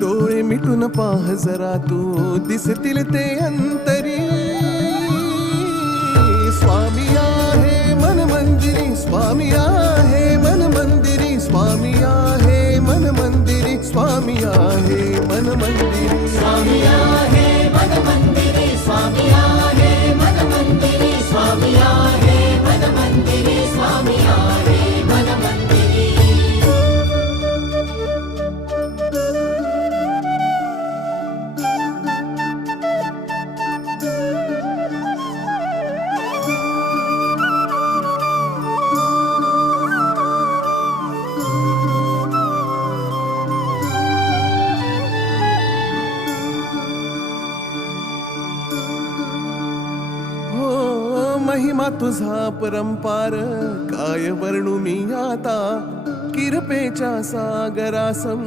डोळे मिटून पाह जरा तू दिसतील ते अंतरी. स्वामी आहे मन मंदिरी, स्वामी आहे मन मंदिरी, स्वामी आहे मन मंदिरी, स्वामी आहे मन मंदिरी. स्वामी आहे मन मंदिरी, स्वामी आहे मन मंदिरी, स्वामी आहे मन मंदिरी, स्वामी आहे मन मंदिरी. महिमा तुझा परंपार काय वर्णू मी आता. किरपेच्या सागरासम